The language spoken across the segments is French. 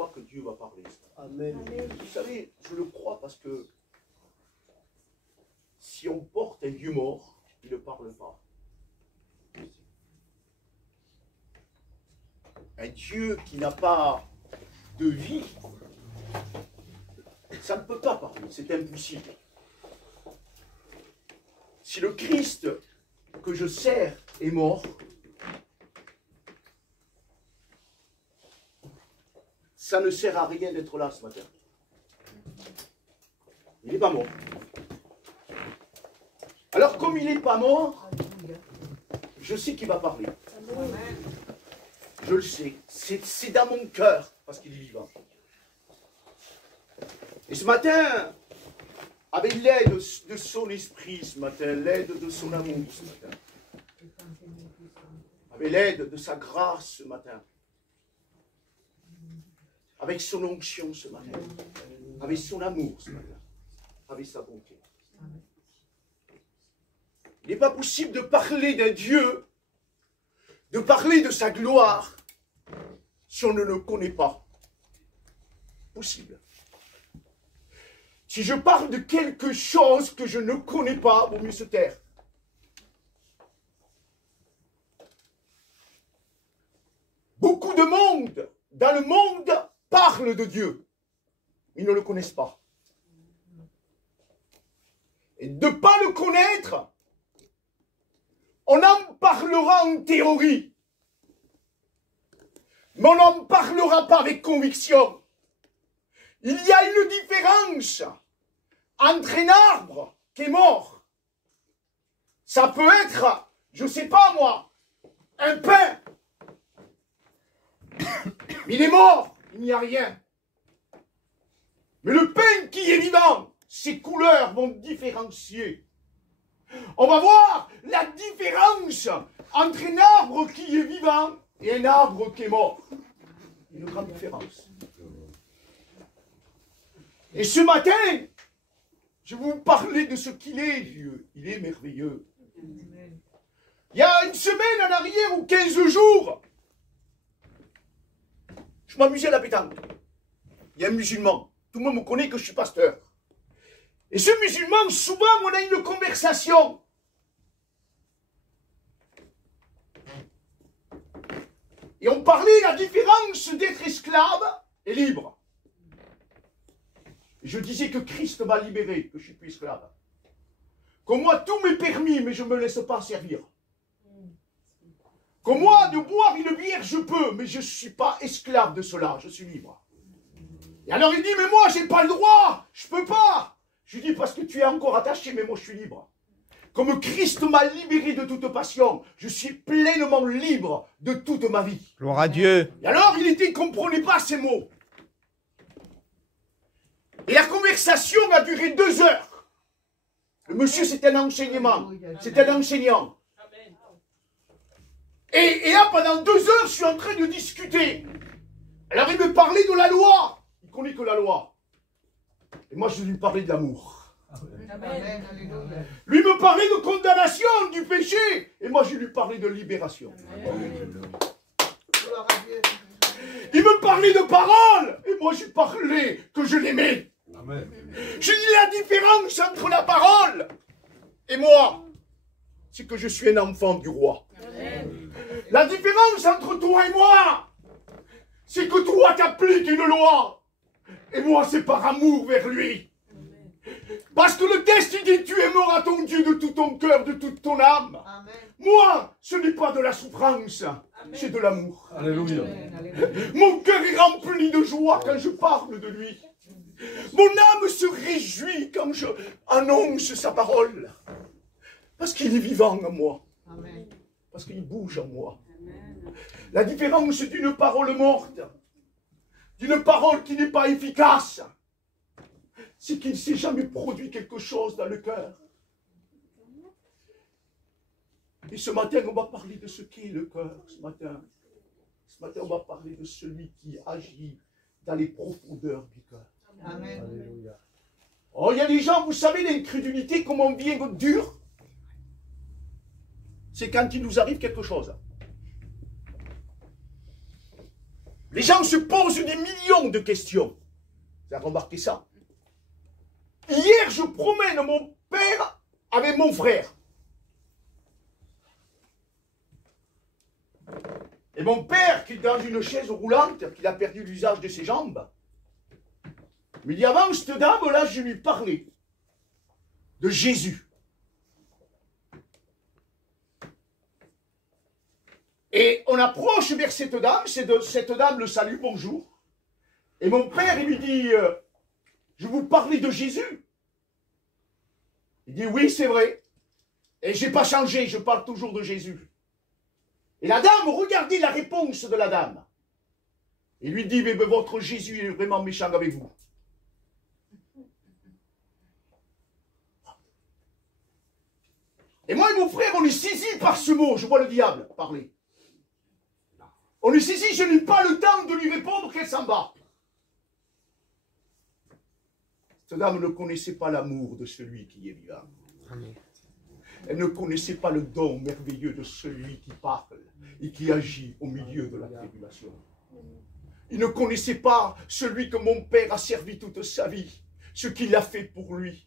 crois que Dieu va parler. Amen. Vous savez, je le crois parce que si on porte un Dieu mort, il ne parle pas. Un Dieu qui n'a pas de vie, ça ne peut pas parler, c'est impossible. Si le Christ que je sers est mort, ça ne sert à rien d'être là ce matin. Il n'est pas mort. Alors comme il n'est pas mort, je sais qu'il va parler. Je le sais. C'est dans mon cœur, parce qu'il est vivant. Et ce matin, avec l'aide de son esprit ce matin, l'aide de son amour ce matin, avec l'aide de sa grâce ce matin, avec son onction ce matin, avec son amour ce matin, avec sa bonté. Il n'est pas possible de parler d'un Dieu, de parler de sa gloire, si on ne le connaît pas. Possible. Si je parle de quelque chose que je ne connais pas, vaut mieux se taire. Beaucoup de monde, dans le monde, parle de Dieu. Ils ne le connaissent pas. Et de ne pas le connaître, on en parlera en théorie. Mais on n'en parlera pas avec conviction. Il y a une différence entre un arbre qui est mort. Ça peut être, je ne sais pas moi, un pain. Il est mort, il n'y a rien. Mais le pain qui est vivant, ses couleurs vont différencier. On va voir la différence entre un arbre qui est vivant et un arbre qui est mort. Une grande différence. Et ce matin, je vais vous parler de ce qu'il est, Dieu. Il est merveilleux. Il y a une semaine en arrière ou 15 jours, je m'amusais à la pétanque. Il y a un musulman. Tout le monde me connaît que je suis pasteur. Et ce musulman, souvent, on a une conversation. Et on parlait de la différence d'être esclave et libre. Et je disais que Christ m'a libéré, que je suis plus esclave. Que moi, tout m'est permis, mais je ne me laisse pas servir. Que moi, de boire une bière, je peux, mais je ne suis pas esclave de cela, je suis libre. Et alors il dit, mais moi, je n'ai pas le droit, je ne peux pas. Je lui dis, parce que tu es encore attaché, mais moi, je suis libre. Comme Christ m'a libéré de toute passion, je suis pleinement libre de toute ma vie. Gloire à Dieu. Et alors, il ne comprenait pas ces mots. Et la conversation a duré 2 heures. Le monsieur, c'était un enseignement. C'était un enseignant. Et là, pendant 2 heures, je suis en train de discuter. Alors, il me parlait de la loi. Il ne connaît que la loi. Et moi, je lui parlais de l'amour. Lui me parlait de condamnation, du péché. Et moi, je lui parlais de libération. Il me parlait de parole. Et moi, je lui parlais que je l'aimais. Je dis la différence entre la parole et moi, c'est que je suis un enfant du roi. La différence entre toi et moi, c'est que toi t'appliques une loi. Et moi, c'est par amour vers lui. Parce que le texte il dit, tu aimeras ton Dieu de tout ton cœur, de toute ton âme. Amen. Moi, ce n'est pas de la souffrance, c'est de l'amour. Alléluia. Mon cœur est rempli de joie quand je parle de lui. Mon âme se réjouit quand je annonce sa parole. Parce qu'il est vivant en moi. Amen. Parce qu'il bouge en moi. Amen. La différence d'une parole morte, d'une parole qui n'est pas efficace, c'est qu'il ne s'est jamais produit quelque chose dans le cœur. Et ce matin, on va parler de ce qu'est le cœur. Ce matin, on va parler de celui qui agit dans les profondeurs du cœur. Amen. Alléluia. Oh, il y a des gens, vous savez, l'incrédulité, comment vient dur. C'est quand il nous arrive quelque chose. Les gens se posent des millions de questions. Vous avez remarqué ça? Hier, je promène mon père avec mon frère. Et mon père, qui est dans une chaise roulante, qui a perdu l'usage de ses jambes, me dit, avant cette dame-là, je lui parlais de Jésus. Et on approche vers cette dame, cette dame le salue, bonjour. Et mon père, il lui dit, je vous parlais de Jésus. Il dit, oui, c'est vrai. Et j'ai pas changé, je parle toujours de Jésus. Et la dame, regardez la réponse de la dame. Il lui dit, mais votre Jésus est vraiment méchant avec vous. Et moi et mon frère, on est saisis par ce mot. Je vois le diable parler. On est saisis, je n'ai pas le temps de lui répondre qu'elle s'en va. Cette dame ne connaissait pas l'amour de celui qui est vivant. Elle ne connaissait pas le don merveilleux de celui qui parle et qui agit au milieu de la tribulation. Il ne connaissait pas celui que mon père a servi toute sa vie, ce qu'il a fait pour lui.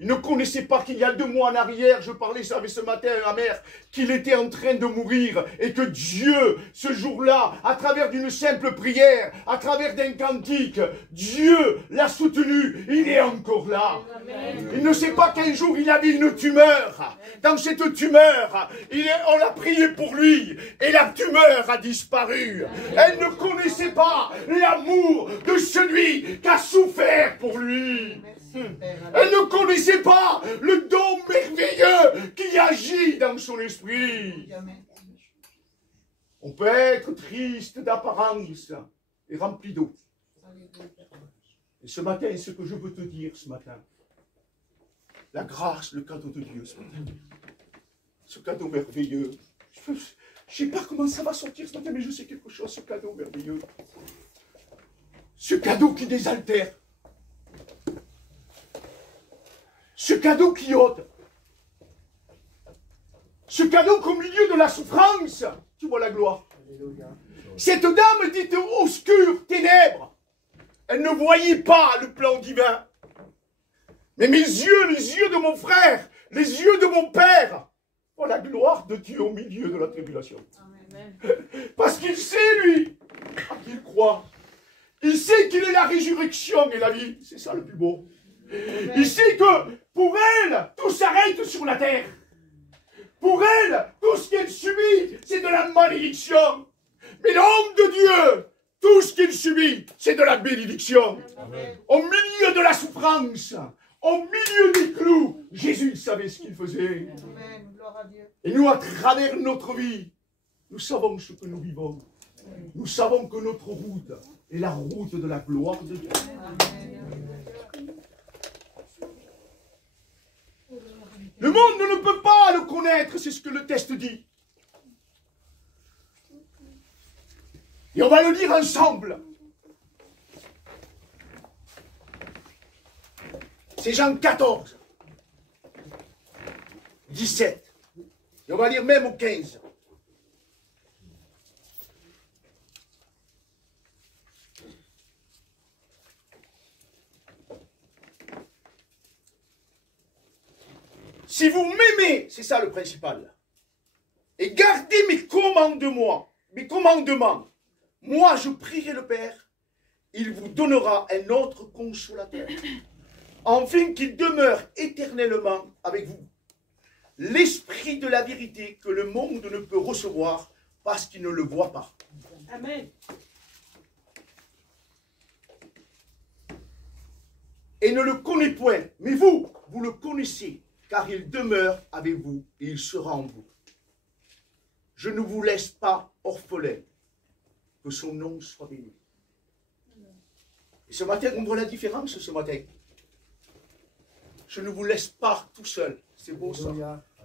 Il ne connaissait pas qu'il y a 2 mois en arrière, je parlais ça avec ce matin à ma mère, qu'il était en train de mourir et que Dieu, ce jour-là, à travers d'une simple prière, à travers d'un cantique, Dieu l'a soutenu, il est encore là. Amen. Il ne sait pas qu'un jour il avait une tumeur. Dans cette tumeur, on a prié pour lui et la tumeur a disparu. Elle ne connaissait pas l'amour de celui qui a souffert pour lui. Elle ne connaissait pas le don merveilleux qui agit dans son esprit. On peut être triste d'apparence et rempli d'eau. Et ce matin, ce que je veux te dire ce matin, la grâce, le cadeau de Dieu ce matin, ce cadeau merveilleux, je ne sais pas comment ça va sortir ce matin, mais je sais quelque chose, ce cadeau merveilleux, ce cadeau qui désaltère, ce cadeau qui ôte. Ce cadeau qu'au milieu de la souffrance, tu vois la gloire. Cette dame était obscure, ténèbres. Elle ne voyait pas le plan divin. Mais mes yeux, les yeux de mon frère, les yeux de mon père, voient la gloire de Dieu au milieu de la tribulation. Amen. Parce qu'il sait, lui, à qui il croit. Il sait qu'il est la résurrection et la vie. C'est ça le plus beau. Il sait que pour elle, tout s'arrête sur la terre. Pour elle, tout ce qu'elle subit, c'est de la malédiction. Mais l'homme de Dieu, tout ce qu'il subit, c'est de la bénédiction. Amen. Au milieu de la souffrance, au milieu des clous, Jésus savait ce qu'il faisait. Amen. Gloire à Dieu. Et nous, à travers notre vie, nous savons ce que nous vivons. Nous savons que notre route est la route de la gloire de Dieu. Amen. Le monde ne peut pas le connaître, c'est ce que le texte dit. Et on va le lire ensemble. C'est Jean 14, 17. Et on va lire même au 15. Si vous m'aimez, c'est ça le principal, et gardez mes commandements, moi je prierai le Père, il vous donnera un autre consolateur, afin qu'il demeure éternellement avec vous. L'esprit de la vérité que le monde ne peut recevoir parce qu'il ne le voit pas. Amen. Et ne le connaît point, mais vous, vous le connaissez, car il demeure avec vous et il sera en vous. Je ne vous laisse pas orphelin, que son nom soit béni. Et ce matin, on voit la différence ce matin. Je ne vous laisse pas tout seul. C'est beau ça.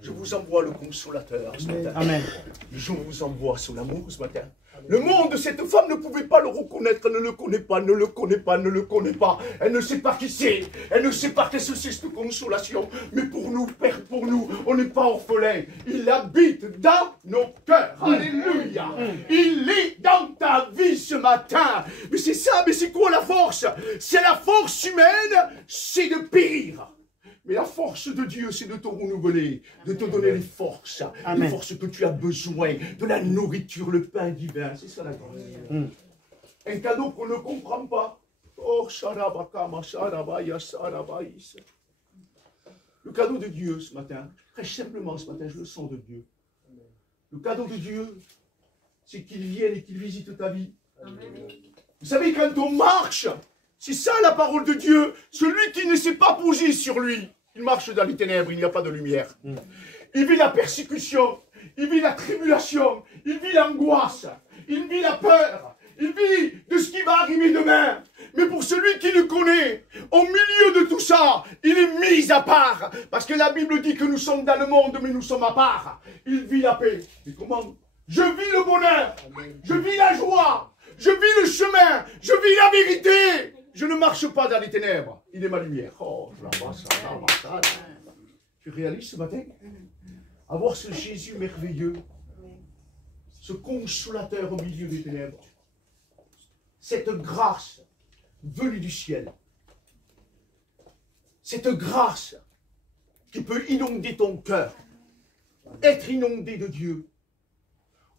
Je vous envoie le consolateur ce matin. Amen. Je vous envoie son amour ce matin. Le monde de cette femme ne pouvait pas le reconnaître, ne le connaît pas, ne le connaît pas, ne le connaît pas. Elle ne sait pas qui c'est, elle ne sait pas qu'est-ce que c'est cette consolation. Mais pour nous, Père, pour nous, on n'est pas orphelins. Il habite dans nos cœurs. Alléluia. Il est dans ta vie ce matin. Mais c'est ça, mais c'est quoi la force? C'est la force humaine, c'est de périr. Mais la force de Dieu, c'est de te renouveler, de te donner les forces que tu as besoin, de la nourriture, le pain divin. C'est ça la grâce. Un cadeau qu'on ne comprend pas. Oh, Sharabakama, Sharabaya, Sharabaïs. Le cadeau de Dieu ce matin, très simplement ce matin, je le sens de Dieu. Le cadeau de Dieu, c'est qu'il vienne et qu'il visite ta vie. Vous savez, quand on marche, c'est ça la parole de Dieu. Celui qui ne s'est pas posé sur lui, il marche dans les ténèbres, il n'y a pas de lumière. Il vit la persécution, il vit la tribulation, il vit l'angoisse, il vit la peur, il vit de ce qui va arriver demain. Mais pour celui qui le connaît, au milieu de tout ça, il est mis à part. Parce que la Bible dit que nous sommes dans le monde, mais nous sommes à part. Il vit la paix. Et comment? Je vis le bonheur, je vis la joie, je vis le chemin, je vis la vérité. Je ne marche pas dans les ténèbres. Il est ma lumière. Oh, tu réalises ce matin? Avoir ce Jésus merveilleux, ce consolateur au milieu des ténèbres, cette grâce venue du ciel, cette grâce qui peut inonder ton cœur, être inondé de Dieu,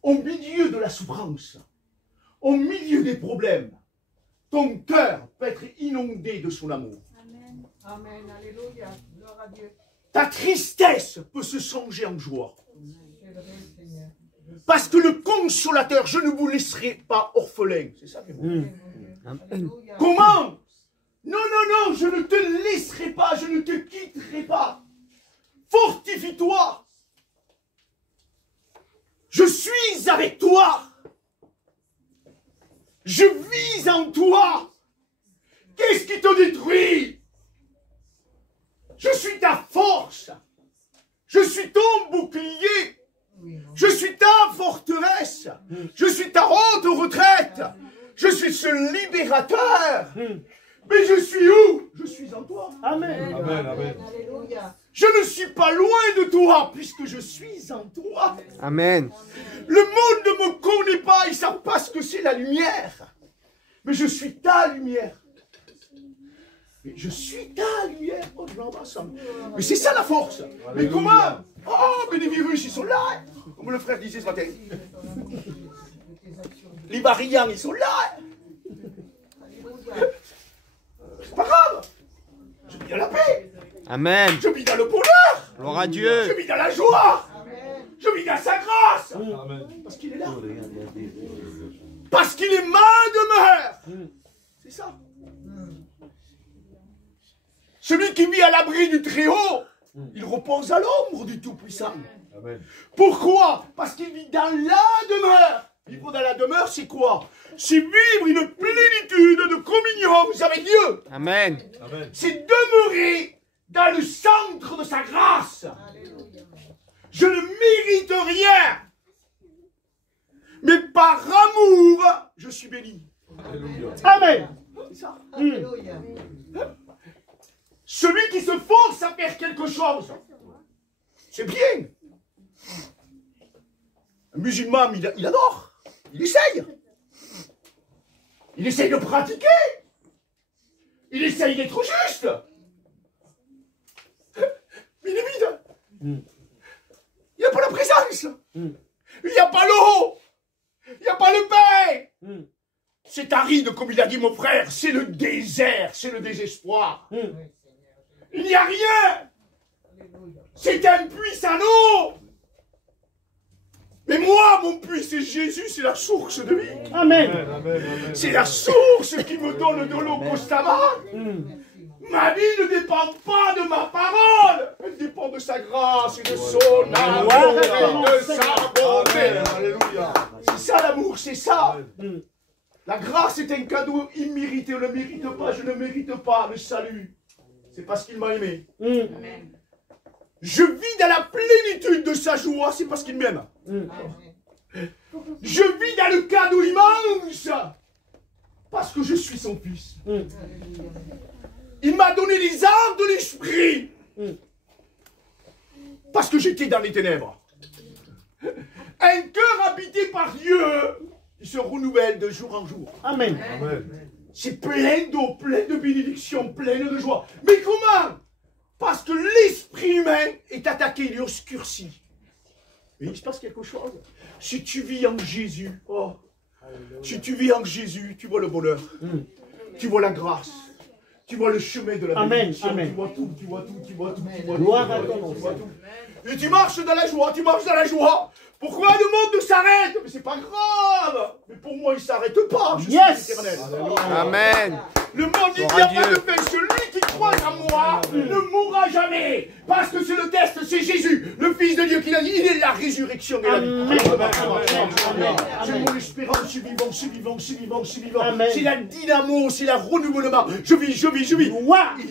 au milieu de la souffrance, au milieu des problèmes. Ton cœur peut être inondé de son amour. Amen. Amen. Alléluia. Gloire à Dieu. Ta tristesse peut se changer en joie. Parce que le consolateur, je ne vous laisserai pas orphelin. C'est ça, Comment? Non, non, non, je ne te laisserai pas, je ne te quitterai pas. Fortifie-toi. Je suis avec toi. Je vis en toi. Qu'est-ce qui te détruit? Je suis ta force. Je suis ton bouclier. Je suis ta forteresse. Je suis ta haute retraite. Je suis ce libérateur. Mais je suis où? Je suis en toi. Amen. Amen, amen. Je ne suis pas loin de toi, puisque je suis en toi. Amen. Le monde ne me connaît pas, ils ne savent pas ce que c'est la lumière. Mais je suis ta lumière. Mais je suis ta lumière. Oh, mais c'est ça la force. Alléluia. Mais comment? Oh, mais les virus, ils sont là. Comme le frère disait ce matin. Les variants, ils sont là. C'est pas grave. Je vis dans la paix. Amen. Je vis dans le bonheur. Gloire à Dieu. Je vis dans la joie. Amen. Je vis dans sa grâce. Amen. Parce qu'il est là. Parce qu'il est ma demeure. C'est ça. Celui qui vit à l'abri du Très-Haut, il repose à l'ombre du Tout-Puissant. Pourquoi? Parce qu'il vit dans la demeure. Vivre dans la demeure, c'est quoi? C'est vivre une plénitude de communion avec Dieu. Amen. C'est demeurer dans le centre de sa grâce. Je ne mérite rien. Mais par amour, je suis béni. Alléluia. Amen. C'est ça. Alléluia. Celui qui se force à faire quelque chose, c'est bien. Un musulman, il adore. Il essaye. Il essaye de pratiquer. Il essaye d'être juste. Mais il est vide. Il n'y a pas la présence. Il n'y a pas l'eau. Il n'y a pas le pain. C'est aride, comme il a dit mon frère. C'est le désert. C'est le désespoir. Il n'y a rien. C'est un puits sans eau. Mais moi, mon puits, c'est Jésus, c'est la source de vie. Amen. C'est la source qui me donne de l'eau constamment. Ma vie ne dépend pas de ma parole. Elle dépend de sa grâce et de son amour et de sa bonté. C'est ça l'amour, c'est ça. La grâce est un cadeau immérité. On ne le mérite pas, je ne mérite pas le salut. C'est parce qu'il m'a aimé. Je vis dans la plénitude de sa joie, c'est parce qu'il m'aime. Je vis dans le cadeau immense parce que je suis son fils. Il m'a donné les armes de l'esprit parce que j'étais dans les ténèbres. Un cœur habité par Dieu qui se renouvelle de jour en jour. Amen. C'est plein d'eau, plein de bénédictions, plein de joie. Mais comment? Parce que l'esprit humain est attaqué, il est obscurci. Mais il se passe quelque chose. Si tu vis en Jésus, oh, si tu vis en Jésus, tu vois le bonheur. Tu vois la grâce. Tu vois le chemin de la bénédiction. Amen. Tu vois tout, tu vois tout, tu vois tout, tu vois tout. Gloire à ton nom. Et tu marches dans la joie, tu marches dans la joie. Pourquoi le monde s'arrête? Mais c'est pas grave. Mais pour moi, il ne s'arrête pas. Je suis éternel. Amen. Le monde, il n'y a pas de fin. Celui qui croit en moi ne mourra jamais. Parce que c'est le test, c'est Jésus, le Fils de Dieu qui l'a dit. Il est la résurrection et la vie. C'est mon espérance, c'est vivant, c'est vivant, c'est vivant, c'est vivant. C'est la dynamo, c'est la renouvellement. Je vis, je vis, je vis.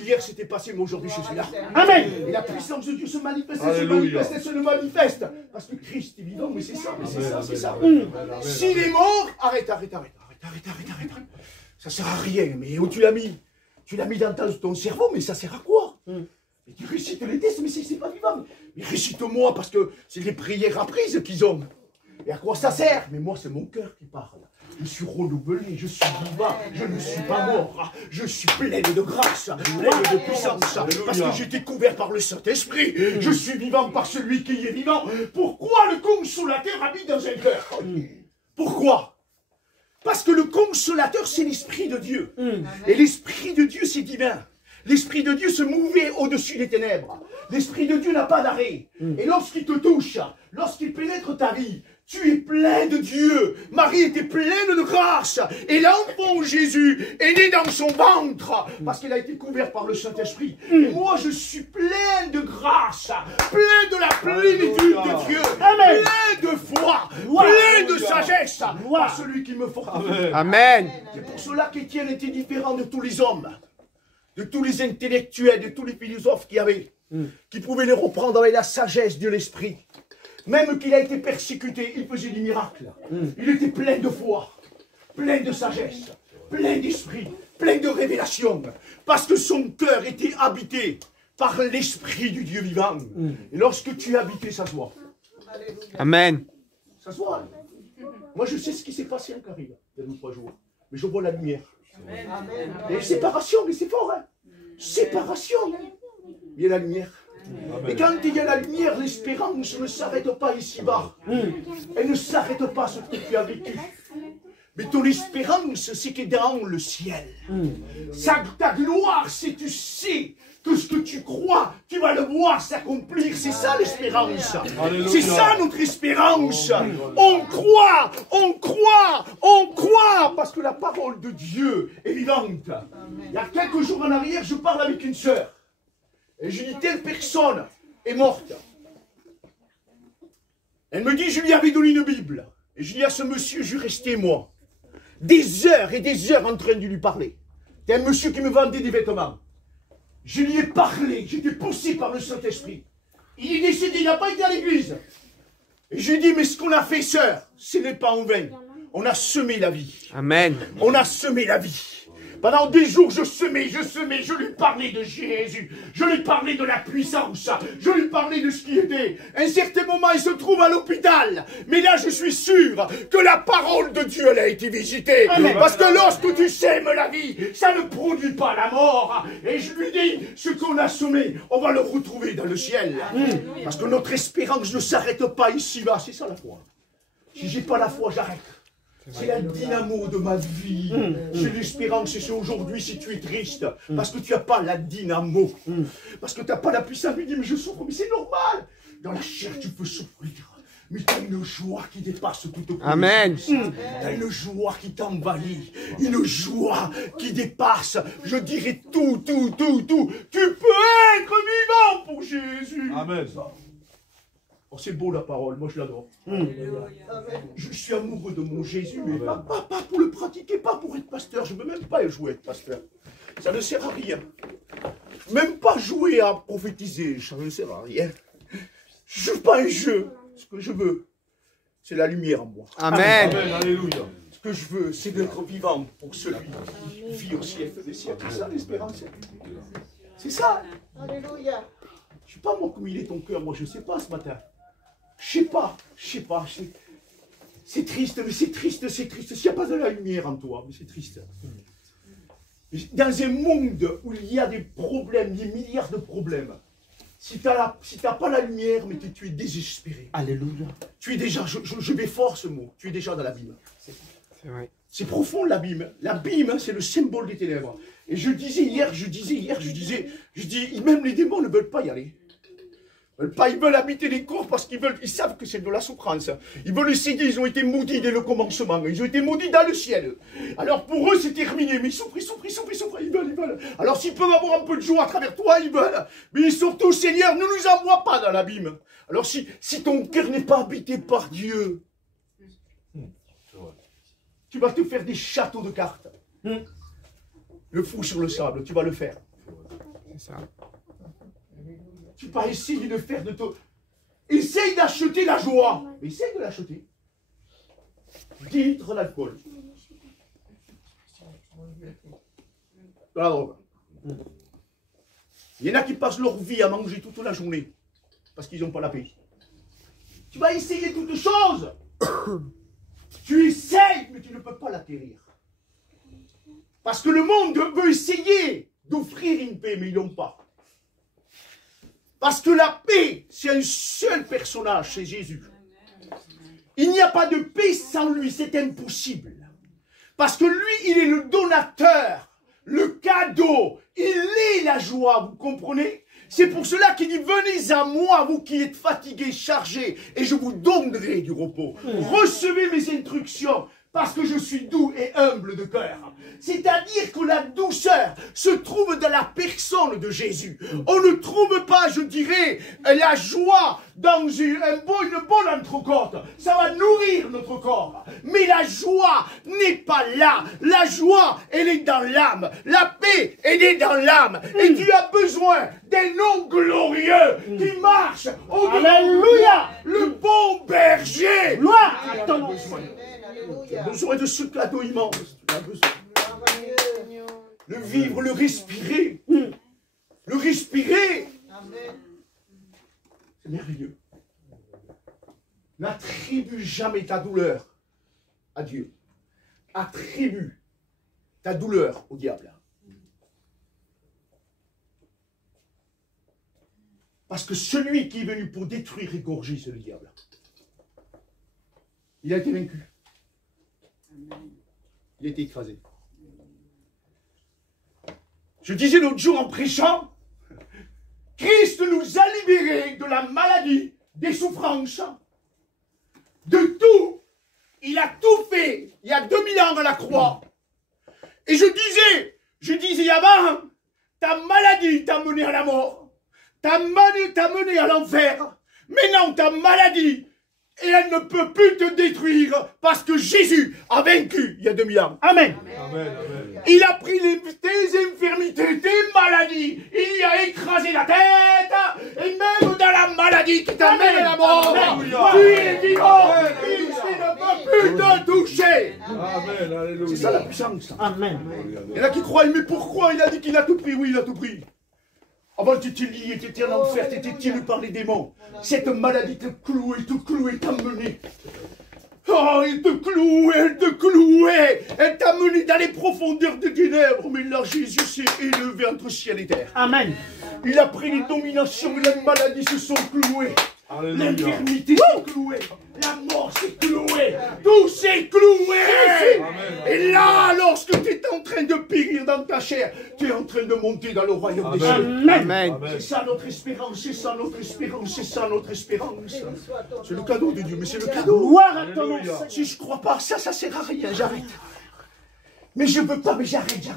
Hier, c'était passé, mais aujourd'hui, je suis là. Amen. Et la puissance de Dieu se manifeste, se manifeste, et se manifeste. Parce que Christ est vivant, mais c'est ça, c'est ça. S'il est mort, arrête. Ça sert à rien, mais où tu l'as mis? Tu l'as mis dans ton cerveau, mais ça sert à quoi? Et tu récites les tests, mais c'est pas vivant. Mais récite-moi, parce que c'est les prières apprises qu'ils ont. Et à quoi ça sert? Mais moi, c'est mon cœur qui parle. Je suis renouvelé, je suis vivant, je ne suis pas mort. Je suis plein de grâce, plein de puissance. Parce que j'ai été couvert par le Saint-Esprit. Je suis vivant par celui qui est vivant. Pourquoi le consolateur habite dans un cœur? Pourquoi? Parce que le consolateur, c'est l'Esprit de Dieu. Et l'Esprit de Dieu, c'est divin. L'Esprit de Dieu se mouvait au-dessus des ténèbres. L'Esprit de Dieu n'a pas d'arrêt. Et lorsqu'il te touche, lorsqu'il pénètre ta vie, tu es plein de Dieu. Marie était pleine de grâce. Et l'enfant Jésus est né dans son ventre parce qu'il a été couvert par le Saint-Esprit. Et moi, je suis plein de grâce, plein de la plénitude de Dieu, plein de foi, plein de sagesse par celui qui me fortifie. Amen. C'est pour cela qu'Étienne était différent de tous les hommes, de tous les intellectuels, de tous les philosophes qui pouvaient les reprendre avec la sagesse de l'esprit. Même qu'il a été persécuté, il faisait des miracles. Il était plein de foi, plein de sagesse, plein d'esprit, plein de révélation. Parce que son cœur était habité par l'esprit du Dieu vivant. Et lorsque tu es habité, ça se voit. Amen. Ça se voit. Moi, je sais ce qui s'est passé en Caribes, il y a 2-3 jours. Mais je vois la lumière. Et séparation, mais c'est fort, hein. Séparation. Il y a la lumière. Et quand il y a la lumière, l'espérance ne s'arrête pas ici-bas. Elle ne s'arrête pas ce que tu as vécu. Mais ton espérance, c'est que dans le ciel, ta gloire, c'est tu sais que ce que tu crois, tu vas le voir s'accomplir. C'est ça l'espérance. C'est ça notre espérance. On croit, parce que la parole de Dieu est vivante. Il y a quelques jours en arrière, je parle avec une sœur. Et je dis, telle personne est morte. Elle me dit, je lui avais donné une Bible. Et je dis à ce monsieur, je restais moi, des heures et des heures en train de lui parler. C'est un monsieur qui me vendait des vêtements. Je lui ai parlé, j'étais poussé par le Saint-Esprit. Il est décédé, il n'a pas été à l'église. Et je lui ai dit, mais ce qu'on a fait, sœur, ce n'est pas en vain. On a semé la vie. Amen. On a semé la vie. Pendant des jours, je semais, je lui parlais de Jésus, je lui parlais de la puissance, je lui parlais de ce qui était. À un certain moment, il se trouve à l'hôpital. Mais là, je suis sûr que la parole de Dieu, elle a été visitée. Amen. Parce que lorsque tu sèmes la vie, ça ne produit pas la mort. Et je lui dis, ce qu'on a semé, on va le retrouver dans le ciel. Parce que notre espérance ne s'arrête pas ici-bas. C'est ça la foi. Si j'ai pas la foi, j'arrête. C'est la dynamo de ma vie. C'est l'espérance. Et c'est aujourd'hui si tu es triste. Parce que tu n'as pas la dynamo. Parce que tu n'as pas la puissance. Tu dis, mais je souffre. Mais c'est normal. Dans la chair, tu peux souffrir. Mais tu as une joie qui dépasse toute connaissance. Amen. Tu as une joie qui t'envahit. Une joie qui dépasse, je dirais tout. Tu peux être vivant pour Jésus. Amen. Oh, c'est beau la parole, moi je l'adore. Je suis amoureux de mon Jésus, mais pas pour le pratiquer, pas pour être pasteur. Je ne veux même pas jouer à être pasteur. Ça ne sert à rien. Même pas jouer à prophétiser, ça ne sert à rien. Je ne veux pas un jeu. Ce que je veux, c'est la lumière en moi. Amen. Amen. Alléluia. Ce que je veux, c'est d'être vivant pour celui qui vit au siècle des siècles. C'est ça l'espérance. C'est ça. Alléluia. Je ne sais pas moi comment il est ton cœur, moi je ne sais pas ce matin. Je ne sais pas. C'est triste, mais c'est triste. S'il n'y a pas de la lumière en toi, mais c'est triste. Dans un monde où il y a des problèmes, des milliards de problèmes, si tu n'as pas la lumière, mais tu es désespéré. Alléluia. Tu es déjà, je vais fort ce mot, tu es déjà dans l'abîme. C'est vrai. C'est profond l'abîme. L'abîme, c'est le symbole des ténèbres. Et je disais hier, même les démons ne veulent pas y aller. Ils veulent habiter les corps parce ils savent que c'est de la souffrance. Ils veulent essayer, ils ont été maudits dès le commencement. Ils ont été maudits dans le ciel. Alors pour eux, c'est terminé. Mais ils souffrent. Ils veulent. Alors s'ils peuvent avoir un peu de joie à travers toi, ils veulent. Mais surtout, Seigneur, ne nous envoie pas dans l'abîme. Alors si ton cœur n'est pas habité par Dieu, tu vas te faire des châteaux de cartes. Le fou sur le sable, tu vas le faire. C'est ça. Tu vas essayer de faire de toi. Essaye d'acheter la joie. Essaye de l'acheter. 10 litres d'alcool. De la drogue. Il y en a qui passent leur vie à manger toute la journée. Parce qu'ils n'ont pas la paix. Tu vas essayer toutes choses. Tu essayes, mais tu ne peux pas l'acquérir. Parce que le monde veut essayer d'offrir une paix, mais ils n'ont pas. Parce que la paix, c'est un seul personnage, c'est Jésus. Il n'y a pas de paix sans lui, c'est impossible. Parce que lui, il est le donateur, le cadeau, il est la joie, vous comprenez? C'est pour cela qu'il dit, venez à moi, vous qui êtes fatigués, chargés, et je vous donnerai du repos. Recevez mes instructions, parce que je suis doux et humble de cœur. C'est-à-dire que la douceur se trouve dans la personne de Jésus. On ne trouve pas, je dirais, la joie dans une bonne entrecôte. Ça va nourrir notre corps. Mais la joie n'est pas là. La joie, elle est dans l'âme. La paix, elle est dans l'âme. Et tu as besoin d'un nom glorieux qui marche au Alléluia. le bon berger. Gloire à ton nom. Tu as besoin de ce cadeau immense. Tu as besoin. Le vivre, le respirer. Le respirer. C'est merveilleux. N'attribue jamais ta douleur à Dieu. Attribue ta douleur au diable. Parce que celui qui est venu pour détruire et égorger, c'est le diable. Il a été vaincu. Il a été écrasé. Je disais l'autre jour en prêchant, Christ nous a libérés de la maladie, des souffrances, de tout. Il a tout fait il y a 2000 ans à la croix. Et je disais avant, ta maladie t'a mené à la mort, t'a mené à l'enfer. Maintenant, ta maladie, et elle ne peut plus te détruire parce que Jésus a vaincu il y a 2000 ans. Amen. Amen. Amen. Il a pris tes infirmités, tes maladies, il y a écrasé la tête, et même dans la maladie qui t'amène à la mort, tu es vivant, il ne peut plus te toucher. Amen. Alléluia. C'est ça la puissance. Amen. Il y en a qui croient, mais pourquoi il a dit qu'il a tout pris? Oui, il a tout pris. Avant, tu étais lié, tu étais en enfer, tu étais tiré par les démons. Cette maladie te clouait, t'a mené. Oh, elle te clouait. Elle t'a mené dans les profondeurs des ténèbres. Mais là, Jésus s'est élevé entre ciel et terre. Amen. Il a pris les dominations et les maladies se sont clouées. Alléluia. L'infirmité s'est clouée. La mort s'est clouée. Tout s'est cloué. Et là, lorsque tu es en train de périr dans ta chair, tu es en train de monter dans le royaume des cieux. Amen. C'est ça notre espérance, c'est ça notre espérance, c'est ça notre espérance. C'est le cadeau de Dieu, mais c'est le cadeau. Gloire à ton nom. Si je ne crois pas, ça sert à rien, j'arrête. Mais je ne veux pas, mais j'arrête.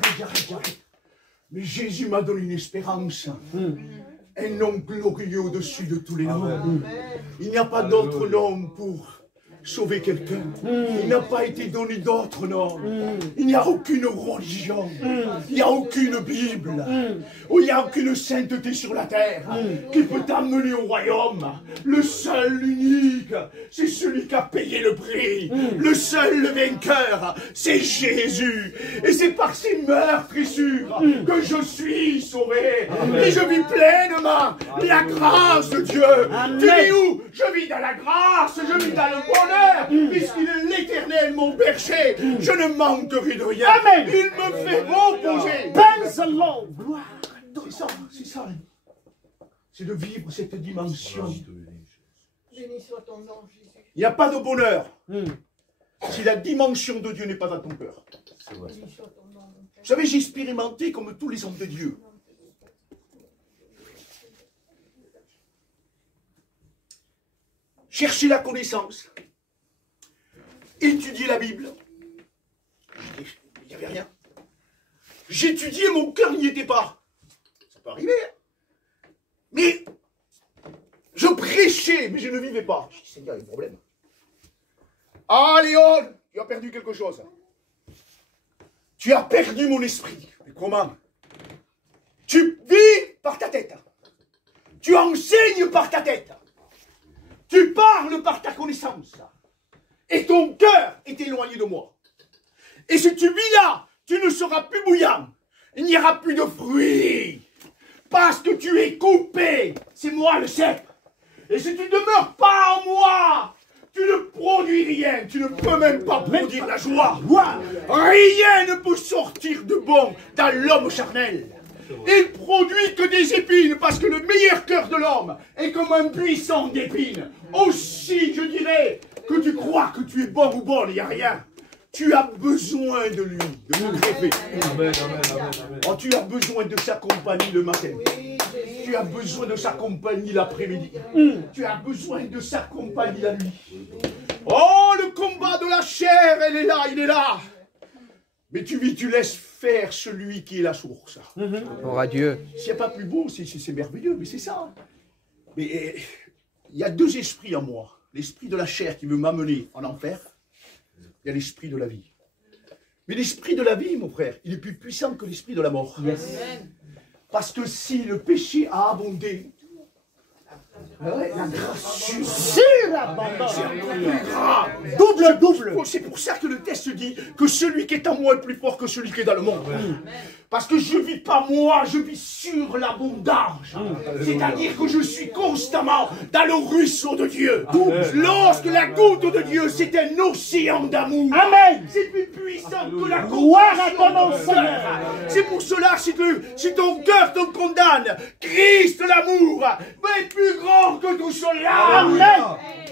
Mais Jésus m'a donné une espérance. Un nom glorieux au-dessus de tous les noms. Il n'y a pas d'autre nom pour sauver quelqu'un. Il n'a pas été donné d'autre, non. Il n'y a aucune religion. Il n'y a aucune Bible. Il n'y a aucune sainteté sur la terre qui peut t'amener au royaume. Le seul, l'unique, c'est celui qui a payé le prix. Le seul, le vainqueur, c'est Jésus. Et c'est par ses meurtrissures que je suis sauvé. Et je vis pleinement la grâce de Dieu. Tu dis où? Je vis dans la grâce, je vis dans le bonheur, puisqu'il est l'Éternel, mon berger. Je ne manquerai de rien. Amen. Il me fait reposer. Praise the Lord. Gloire. C'est ça, c'est ça. C'est de vivre cette dimension. Béni soit ton nom, Jésus. Il n'y a pas de bonheur si la dimension de Dieu n'est pas dans ton cœur. Béni soit ton nom, mon Père. Vous savez, j'ai expérimenté comme tous les hommes de Dieu. Chercher la connaissance, étudier la Bible. Il n'y avait rien. J'étudiais, mon cœur n'y était pas. Ça peut arriver. Hein. Mais je prêchais, mais je ne vivais pas. Je dis, Seigneur, il y a un problème. Ah, Léon, tu as perdu quelque chose. Tu as perdu mon esprit. Mais comment? Tu vis par ta tête. Tu enseignes par ta tête. Tu parles par ta connaissance. Et ton cœur est éloigné de moi. Et si tu vis là, tu ne seras plus bouillant. Il n'y aura plus de fruits. Parce que tu es coupé. C'est moi le cep. Et si tu ne demeures pas en moi, tu ne produis rien. Tu ne peux même pas produire la joie. Rien ne peut sortir de bon dans l'homme charnel. Il produit que des épines, parce que le meilleur cœur de l'homme est comme un buisson d'épines. Aussi, je dirais, que tu crois que tu es bon ou bonne, il n'y a rien. Tu as besoin de lui, de le greffer. Amen, amen, amen, amen. Oh, tu as besoin de sa compagnie le matin. Tu as besoin de sa compagnie l'après-midi. Tu as besoin de sa compagnie la nuit. Oh, le combat de la chair, elle est là, il est là. Mais tu vis, tu laisses faire celui qui est la source. Gloire à Dieu. S'il n'y a pas plus beau, c'est merveilleux, mais c'est ça. Mais il y a deux esprits en moi. L'esprit de la chair qui veut m'amener en enfer. Il y a l'esprit de la vie. Mais l'esprit de la vie, mon frère, il est plus puissant que l'esprit de la mort. Yes. Parce que si le péché a abondé, la grâce Surabondante. c'est encore plus grave. Double. C'est pour ça que le texte dit que celui qui est en moi est plus fort que celui qui est dans le monde. Parce que je ne vis pas moi, je vis sur l'abondance. C'est-à-dire que je suis constamment dans le ruisseau de Dieu. Lorsque la goutte de Dieu, c'est un océan d'amour. Amen. C'est plus puissant que la Gloire à ton nom, compassion. Seigneur. C'est pour cela, si ton cœur te condamne, Christ l'amour est plus grand que tout cela. Amen.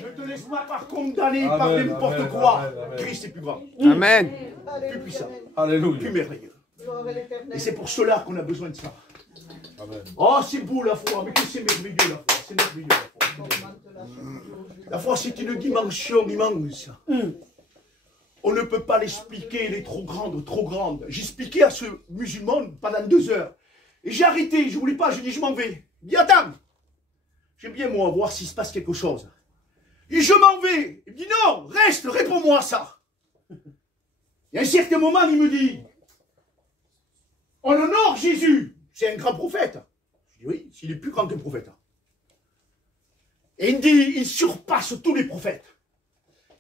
Ne te laisse pas condamner par Amen, n'importe amen, quoi. amen, amen. Christ est plus grand, Amen. plus puissant, Alléluia. plus merveilleux. Et c'est pour cela qu'on a besoin de ça. Amen. Oh, c'est beau la foi, mais que c'est merveilleux la foi. C'est merveilleux la foi. La foi, c'est une dimension immense. On ne peut pas l'expliquer, elle est trop grande, trop grande. J'expliquais à ce musulman pendant 2 heures. Et j'ai arrêté, je ne voulais pas, je dis je m'en vais. Il dit attends, j'aime bien moi voir s'il se passe quelque chose. Et je m'en vais. Il me dit non, reste, réponds-moi à ça. Et à un certain moment, il me dit on honore Jésus, c'est un grand prophète. Je dis oui, s'il est plus grand qu'un prophète. Et il me dit il surpasse tous les prophètes.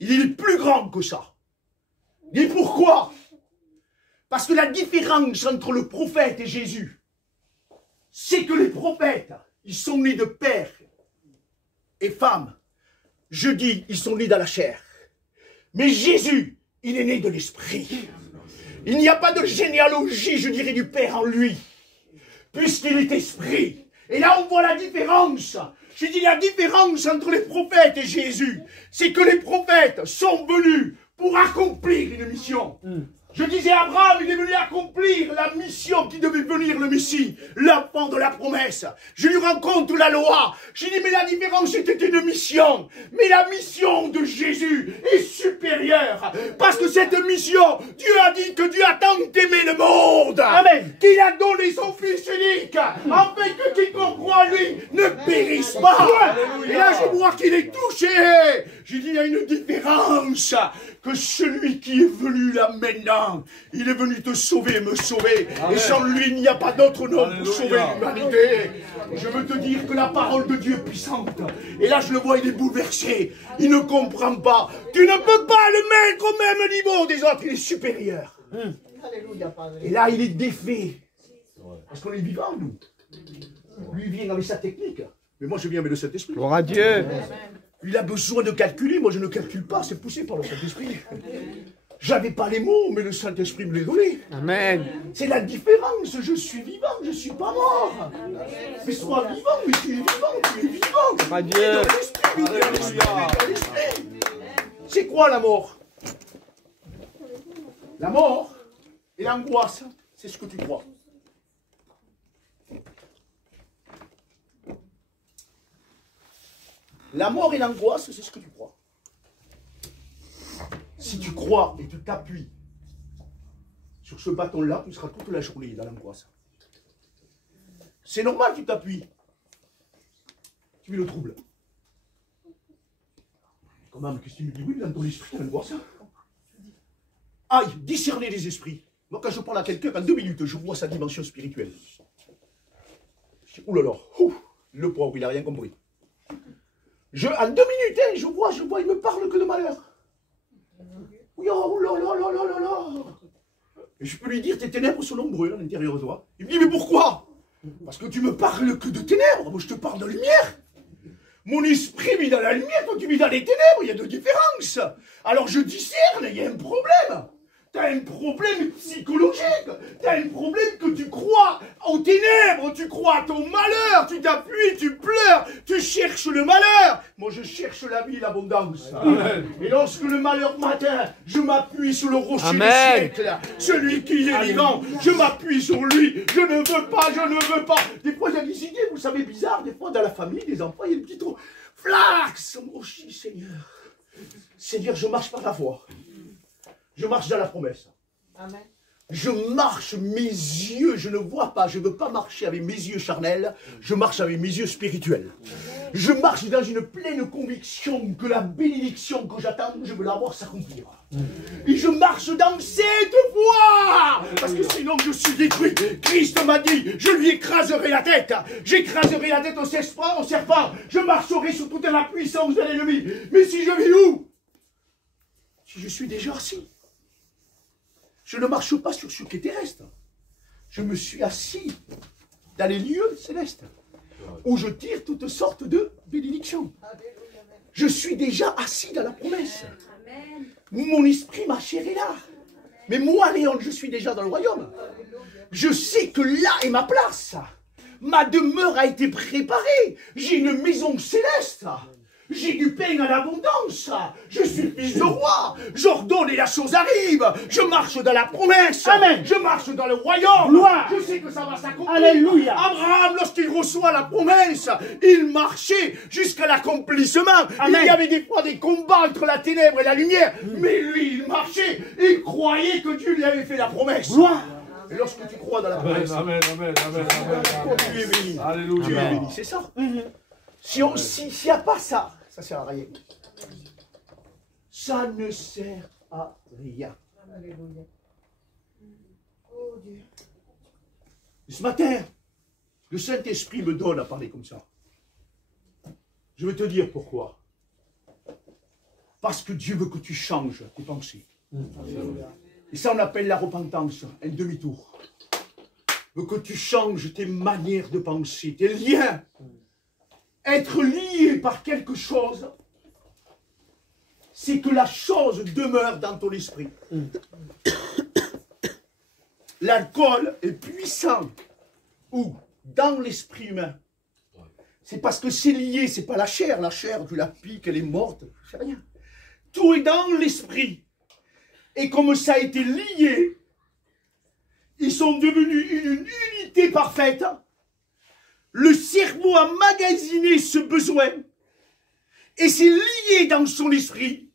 Il est plus grand que ça. Il dit pourquoi? Parce que la différence entre le prophète et Jésus, c'est que les prophètes, ils sont nés de père et femme. Je dis, ils sont nés dans la chair. Mais Jésus, il est né de l'esprit. Il n'y a pas de généalogie, je dirais, du Père en lui, puisqu'il est esprit. Et là, on voit la différence. Je dis la différence entre les prophètes et Jésus, c'est que les prophètes sont venus pour accomplir une mission. Je disais, Abraham, il est venu accomplir la mission mission qui devait venir, le Messie, l'enfant de la promesse. Je lui rencontre la loi. Je dis, mais la différence, c'était une mission. Mais la mission de Jésus est supérieure. Parce que cette mission, Dieu a dit que Dieu a tant aimé le monde. Amen. Qu'il a donné son Fils unique, afin que quiconque croit en lui ne périsse pas. Et là, je vois qu'il est touché. J'ai dit, il y a une différence. Que celui qui est venu là maintenant, il est venu te sauver, me sauver. Amen. Et sans lui, il n'y a pas d'autre nom Alléluia. pour sauver l'humanité. Je veux te dire que la parole de Dieu est puissante. Et là, je le vois, il est bouleversé. Il ne comprend pas. Tu ne peux pas le mettre au même niveau des autres. Il est supérieur. Alléluia, Padre. Et là, il est défait. Parce qu'on est vivant, nous. Lui, il vient avec sa technique. Mais moi, je viens avec le Saint-Esprit. Gloire à Dieu. Il a besoin de calculer, moi je ne calcule pas, c'est poussé par le Saint-Esprit. J'avais pas les mots, mais le Saint-Esprit me les donnait. Amen. C'est la différence, je suis vivant, je ne suis pas mort. Mais sois vivant, mais tu es vivant, tu es vivant. Gloire à Tu es Dieu. dans l'esprit, tu es dans l'esprit, tu es dans l'esprit. C'est quoi la mort? La mort et l'angoisse, c'est ce que tu crois. La mort et l'angoisse, c'est ce que tu crois. Si tu crois et tu t'appuies sur ce bâton-là, tu seras toute la journée dans l'angoisse. C'est normal, tu t'appuies. Tu vis le trouble. Comment, mais qu'est-ce que tu me dis? Oui, dans ton esprit, il y a l'angoisse. Aïe, discerner les esprits. Moi, quand je parle à quelqu'un, en 2 minutes, je vois sa dimension spirituelle. Je dis, oulala, le pauvre, il n'a rien compris. En 2 minutes, hein, je vois, il me parle que de malheur. Oui, oh là là là là là là. Et je peux lui dire, tes ténèbres sont nombreux à l'intérieur de toi. Il me dit, mais pourquoi? Parce que tu me parles que de ténèbres, moi je te parle de lumière. Mon esprit vit dans la lumière, toi tu vis dans les ténèbres, il y a de différences. Alors je discerne, il y a un problème. Tu as un problème psychologique, tu as un problème que tu crois aux ténèbres, tu crois à ton malheur, tu t'appuies, tu pleures, tu cherches le malheur. Moi je cherche la vie et l'abondance. Et lorsque le malheur m'atteint, je m'appuie sur le rocher Amen. des siècles, celui qui est vivant, je m'appuie sur lui, je ne veux pas, je ne veux pas. Des fois il y a des idées, vous savez, bizarres, des fois dans la famille, des enfants, il y a une petite trou. Flax, mon Seigneur. Seigneur, je marche par la foi. Je marche dans la promesse. Amen. Je marche, mes yeux, je ne vois pas, je ne veux pas marcher avec mes yeux charnels, je marche avec mes yeux spirituels. Je marche dans une pleine conviction que la bénédiction que j'attends, je veux la voir s'accomplir. Et je marche dans cette voie, parce que sinon je suis détruit. Christ m'a dit, je lui écraserai la tête. J'écraserai la tête au serpent, je marcherai sur toute la puissance de l'ennemi. Mais si je vais où? Si je suis déjà assis. Je ne marche pas sur ce qui est terrestre. Je me suis assis dans les lieux célestes, où je tire toutes sortes de bénédictions. Je suis déjà assis dans la promesse. Mon esprit, ma chair est là. Mais moi, Léon, je suis déjà dans le royaume. Je sais que là est ma place. Ma demeure a été préparée. J'ai une maison céleste. J'ai du pain à l'abondance. Je suis fils de roi. J'ordonne et la chose arrive. Je marche dans la promesse. Amen. Je marche dans le royaume. Gloire. Je sais que ça va s'accomplir. Alléluia. Abraham, lorsqu'il reçoit la promesse, il marchait jusqu'à l'accomplissement. Amen. Il y avait des fois des combats entre la ténèbre et la lumière. Mais lui, il marchait. Il croyait que Dieu lui avait fait la promesse. Gloire. Et lorsque tu crois dans la Amen, promesse, amen, amen, amen, amen. tu es béni. Tu Alléluia. es béni. C'est ça. S'il n'y a pas ça, ça ne sert à rien. Ça ne sert à rien. Alléluia. Oh Dieu. Ce matin, le Saint-Esprit me donne à parler comme ça. Je vais te dire pourquoi. Parce que Dieu veut que tu changes tes pensées. Et ça, on appelle la repentance, un demi-tour. Il veut que tu changes tes manières de penser, tes liens. Être lié par quelque chose, c'est que la chose demeure dans ton esprit. L'alcool est puissant. Où? Dans l'esprit humain. C'est parce que c'est lié, c'est pas la chair. La chair, tu la piques, elle est morte. C'est rien. Tout est dans l'esprit. Et comme ça a été lié, ils sont devenus une unité parfaite. Le cerveau a magasiné ce besoin et c'est lié dans son esprit.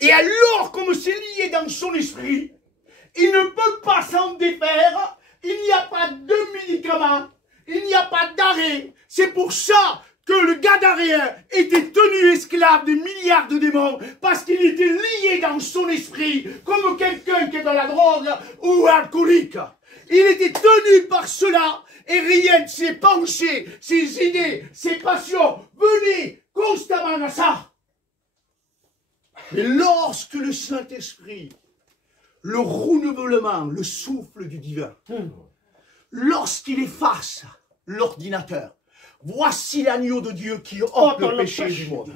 Et alors, comme c'est lié dans son esprit, il ne peut pas s'en défaire. Il n'y a pas de médicaments, il n'y a pas d'arrêt. C'est pour ça que le Gadaréen était tenu esclave des milliards de démons, parce qu'il était lié dans son esprit, comme quelqu'un qui est dans la drogue ou alcoolique. Il était tenu par cela, et rien de ses pensées, ses idées, ses passions venaient constamment à ça. Mais lorsque le Saint-Esprit, le renouvellement, le souffle du divin, lorsqu'il efface l'ordinateur, voici l'agneau de Dieu qui ôte le péché du monde.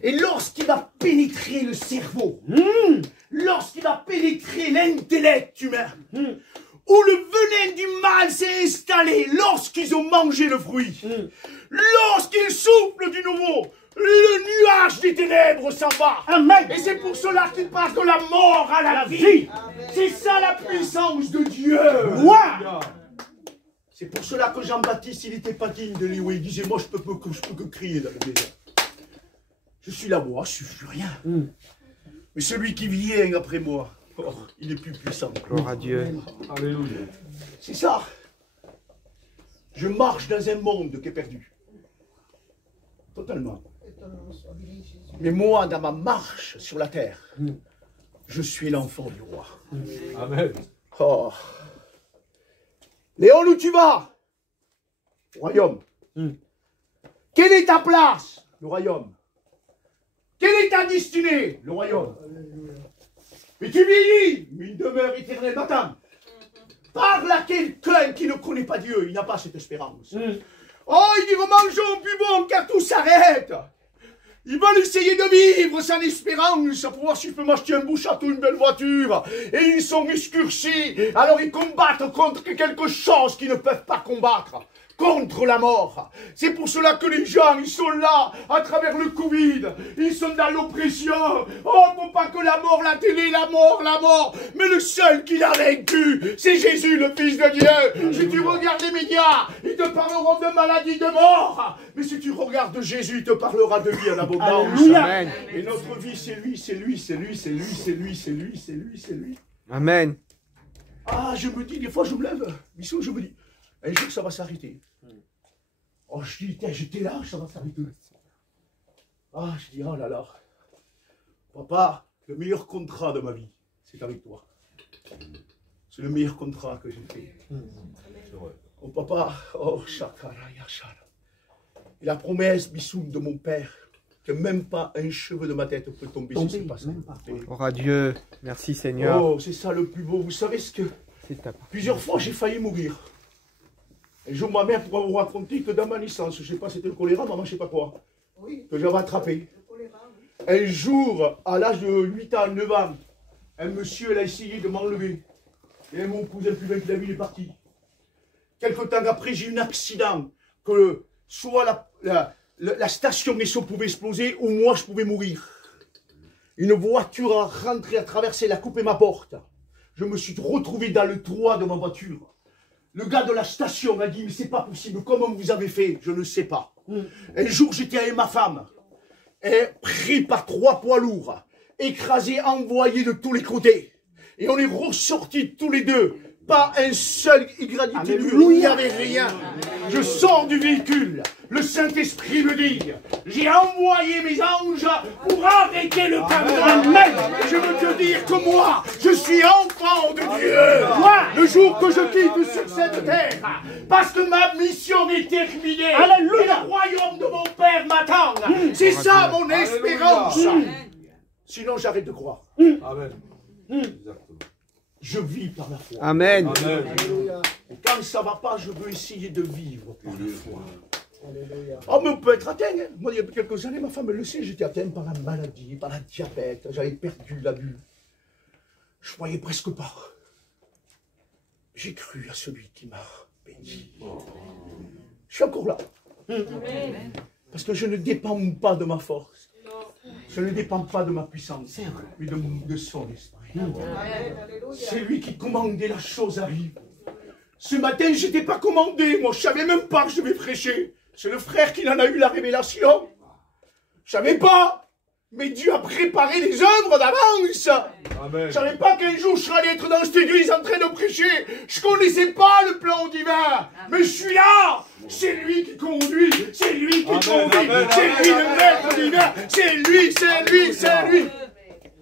Et lorsqu'il va pénétrer le cerveau, lorsqu'il va pénétrer l'intellect humain, où le venin du mal s'est installé lorsqu'ils ont mangé le fruit, lorsqu'il souffle du nouveau, le nuage des ténèbres s'en va. Amen. Et c'est pour cela qu'il passe de la mort à la vie. C'est ça la puissance de Dieu. Wow. C'est pour cela que Jean-Baptiste, il n'était pas digne de Léo. Il disait, moi, je peux que crier dans le désert. Je suis la voix, je ne suis rien. Mais celui qui vient après moi, oh, il est plus puissant. Gloire à Dieu. Alléluia. C'est ça. Je marche dans un monde qui est perdu. Totalement. Mais moi, dans ma marche sur la terre, je suis l'enfant du roi. Amen. Oh. Léon, où tu vas? Au royaume. Quelle est ta place? Le royaume. Quelle est ta destinée? Le royaume. Mais tu vieillis, mais une demeure éternelle m'attend. Parle à quelqu'un qui ne connaît pas Dieu, il n'a pas cette espérance. Oh, il dit, mangeons, buvons, car tout s'arrête. Ils veulent essayer de vivre sans espérance pour voir s'ils peuvent m'acheter un beau château, une belle voiture. Et ils sont excursis. Alors ils combattent contre quelque chose qu'ils ne peuvent pas combattre. Contre la mort. C'est pour cela que les gens, ils sont là, à travers le Covid. Ils sont dans l'oppression. Oh, faut pas que la mort, la télé, la mort. Mais le seul qui l'a vaincu, c'est Jésus, le Fils de Dieu. Si tu regardes les médias, ils te parleront de maladie, de mort. Mais si tu regardes Jésus, il te parlera de vie en abondance. Amen. Et notre vie, c'est lui, c'est lui, c'est lui, c'est lui, c'est lui, c'est lui, c'est lui, c'est lui. Amen. Ah, je me dis, des fois, je me lève, Bissou, je me dis, un jour, ça va s'arrêter. Oh, je dis, j'étais là, ça va s'arrêter. Ah, je dis, oh là là. Papa, le meilleur contrat de ma vie, c'est avec toi. C'est le meilleur contrat que j'ai fait. Oh, papa, oh, chakara, yachara. Et la promesse, Bissou, de mon père, que même pas un cheveu de ma tête peut tomber si c'est pas ça. Gloire à Dieu. Merci Seigneur. Oh, c'est ça le plus beau. Vous savez ce que... C'est ta part. Plusieurs fois, j'ai failli mourir. Un jour, ma mère pourra vous raconter que dans ma naissance, je ne sais pas, c'était le choléra, maman, je ne sais pas quoi, que j'avais attrapé. Un jour, à l'âge de 8 ans, 9 ans, un monsieur, elle a essayé de m'enlever. Et mon cousin le plus belle de la ville est parti. Quelque temps après, j'ai eu un accident, que soit la station Esso pouvait exploser, ou moi, je pouvais mourir. Une voiture a rentré, a traversé, elle a coupé ma porte. Je me suis retrouvé dans le toit de ma voiture. Le gars de la station m'a dit, mais c'est pas possible, comment vous avez fait? Je ne sais pas. Un jour, j'étais avec ma femme, et pris par 3 poids lourds, écrasé, envoyé de tous les côtés. Et on est ressortis tous les deux. Pas un seul égratignure, il n'y avait rien. Je sors du véhicule, le Saint-Esprit me dit, j'ai envoyé mes anges pour arrêter le camion. Mais je veux te dire que moi, je suis enfant de Dieu. Moi, le jour que je quitte sur cette terre, parce que ma mission est terminée, et le royaume de mon Père m'attend. C'est ça mon espérance. Sinon, j'arrête de croire. Amen. Exactement. Je vis par la foi. Amen. Amen. Et quand ça ne va pas, je veux essayer de vivre par la foi. Oh, mais on peut être atteint. Hein. Moi, il y a quelques années, ma femme elle le sait, j'étais atteint par la maladie, par la diabète. J'avais perdu la vue. Je ne voyais presque pas. J'ai cru à celui qui m'a béni. Je suis encore là. Parce que je ne dépends pas de ma force. Je ne dépends pas de ma puissance, mais de son esprit. Amen. Alléluia. C'est lui qui commande et la chose arrive. Ce matin, je n'étais pas commandé. Moi, je ne savais même pas que je devais prêcher. C'est le frère qui en a eu la révélation. Je ne savais pas. Mais Dieu a préparé les œuvres d'avance. Amen. Je ne savais pas qu'un jour je serais allé être dans cette église en train de prêcher. Je ne connaissais pas le plan divin. Mais je suis là. C'est lui qui conduit. C'est lui qui conduit. Amen, C'est lui amen, le maître divin. C'est lui, c'est lui, c'est lui.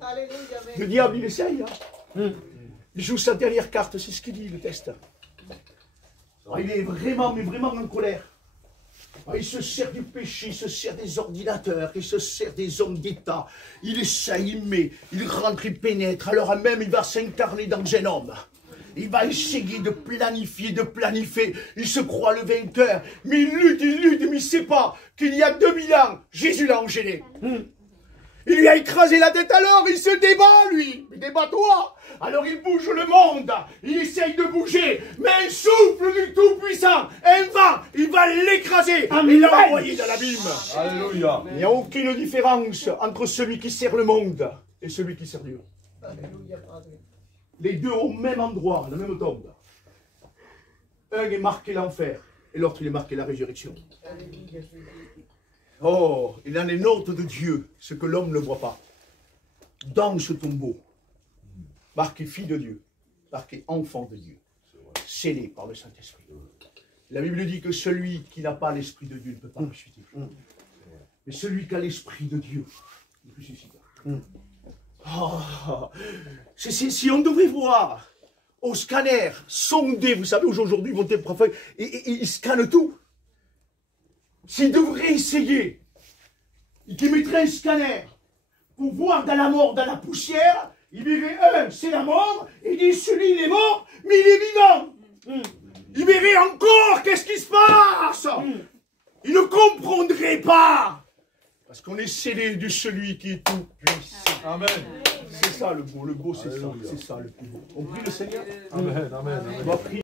Alléluia. Le diable, il essaye. Hein. Il joue sa dernière carte, c'est ce qu'il dit, le test. Ah, il est vraiment, mais vraiment en colère. Ah, il se sert du péché, il se sert des ordinateurs, il se sert des hommes d'État. Il essaye, il met, il rentre, il pénètre. Alors même, il va s'incarner dans un homme. Il va essayer de planifier, de planifier. Il se croit le vainqueur. Mais il lutte, mais il ne sait pas qu'il y a 2000 ans, Jésus l'a enchaîné. Il lui a écrasé la tête alors, il se débat lui. Mais débat-toi. Alors il bouge le monde, il essaye de bouger, mais un souffle du Tout-Puissant, un vent, il va l'écraser, il l'a envoyé dans l'abîme. Alléluia. Il n'y a aucune différence entre celui qui sert le monde et celui qui sert Dieu. Alléluia, Padre. Les deux au même endroit, la même tombe. Un est marqué l'enfer et l'autre il est marqué la résurrection. Alléluia, Jésus. Oh, il en est note de Dieu, ce que l'homme ne voit pas. Dans ce tombeau, marqué fille de Dieu, marqué enfant de Dieu, scellé par le Saint-Esprit. La Bible dit que celui qui n'a pas l'Esprit de Dieu ne peut pas ressusciter. Mais celui qui a l'Esprit de Dieu, il ressuscite. Oh, si on devait voir au scanner, sonder, vous savez, aujourd'hui, vont être prophètes, et ils scannent tout. S'ils devraient essayer, qu'ils mettraient un scanner pour voir dans la mort, dans la poussière, il verrait c'est la mort, et il dit, celui, il est mort, mais il est vivant. Il verrait encore, qu'est-ce qui se passe? Il ne comprendrait pas. Parce qu'on est scellé de celui qui est tout puissant. Amen. C'est ça le beau c'est ça, c'est ça le plus beau. On prie le Seigneur. Amen. Amen. On va prier.